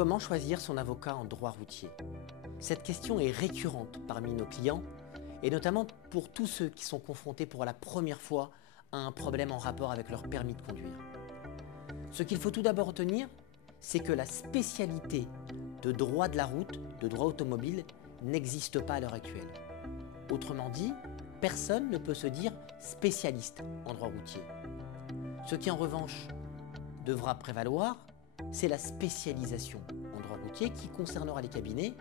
Comment choisir son avocat en droit routier? Cette question est récurrente parmi nos clients et notamment pour tous ceux qui sont confrontés pour la première fois à un problème en rapport avec leur permis de conduire. Ce qu'il faut tout d'abord retenir, c'est que la spécialité de droit de la route, de droit automobile, n'existe pas à l'heure actuelle. Autrement dit, personne ne peut se dire spécialiste en droit routier. Ce qui en revanche devra prévaloir, c'est la spécialisation en droit routier qui concernera les cabinets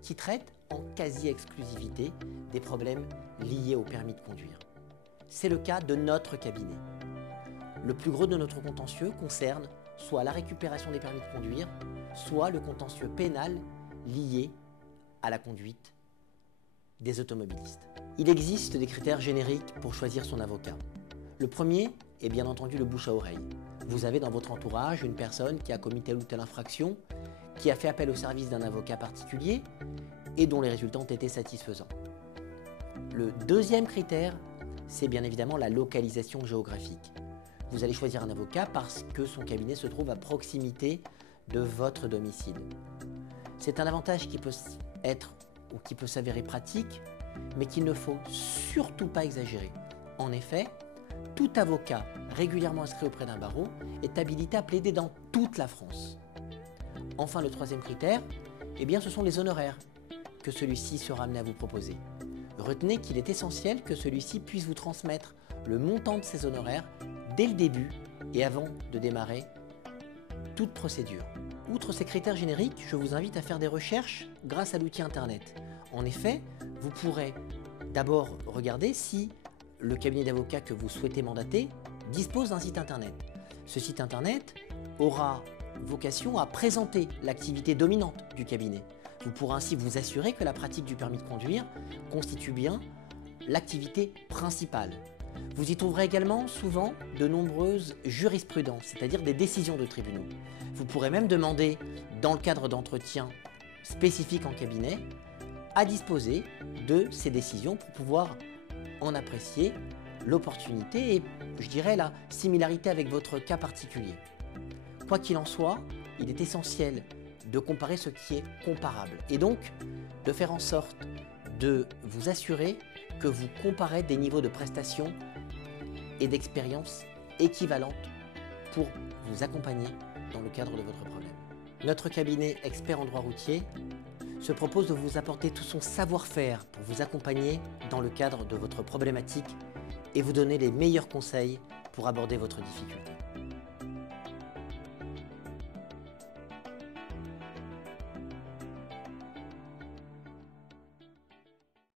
qui traitent en quasi-exclusivité des problèmes liés au permis de conduire. C'est le cas de notre cabinet. Le plus gros de notre contentieux concerne soit la récupération des permis de conduire, soit le contentieux pénal lié à la conduite des automobilistes. Il existe des critères génériques pour choisir son avocat. Le premier est bien entendu le bouche à oreille. Vous avez dans votre entourage une personne qui a commis telle ou telle infraction, qui a fait appel au service d'un avocat particulier et dont les résultats ont été satisfaisants. Le deuxième critère, c'est bien évidemment la localisation géographique. Vous allez choisir un avocat parce que son cabinet se trouve à proximité de votre domicile. C'est un avantage qui peut être ou qui peut s'avérer pratique, mais qu'il ne faut surtout pas exagérer. En effet, tout avocat régulièrement inscrit auprès d'un barreau est habilité à plaider dans toute la France. Enfin, le troisième critère, ce sont les honoraires que celui-ci sera amené à vous proposer. Retenez qu'il est essentiel que celui-ci puisse vous transmettre le montant de ses honoraires dès le début et avant de démarrer toute procédure. Outre ces critères génériques, je vous invite à faire des recherches grâce à l'outil internet. En effet, vous pourrez d'abord regarder si le cabinet d'avocats que vous souhaitez mandater dispose d'un site internet. Ce site internet aura vocation à présenter l'activité dominante du cabinet. Vous pourrez ainsi vous assurer que la pratique du permis de conduire constitue bien l'activité principale. Vous y trouverez également souvent de nombreuses jurisprudences, c'est-à-dire des décisions de tribunaux. Vous pourrez même demander, dans le cadre d'entretiens spécifiques en cabinet, à disposer de ces décisions pour pouvoir en apprécier l'opportunité et, je dirais, la similarité avec votre cas particulier. Quoi qu'il en soit, il est essentiel de comparer ce qui est comparable et donc de faire en sorte de vous assurer que vous comparez des niveaux de prestations et d'expérience équivalentes pour vous accompagner dans le cadre de votre problème. Notre cabinet expert en droit routier se propose de vous apporter tout son savoir-faire pour vous accompagner dans le cadre de votre problématique et vous donner les meilleurs conseils pour aborder votre difficulté.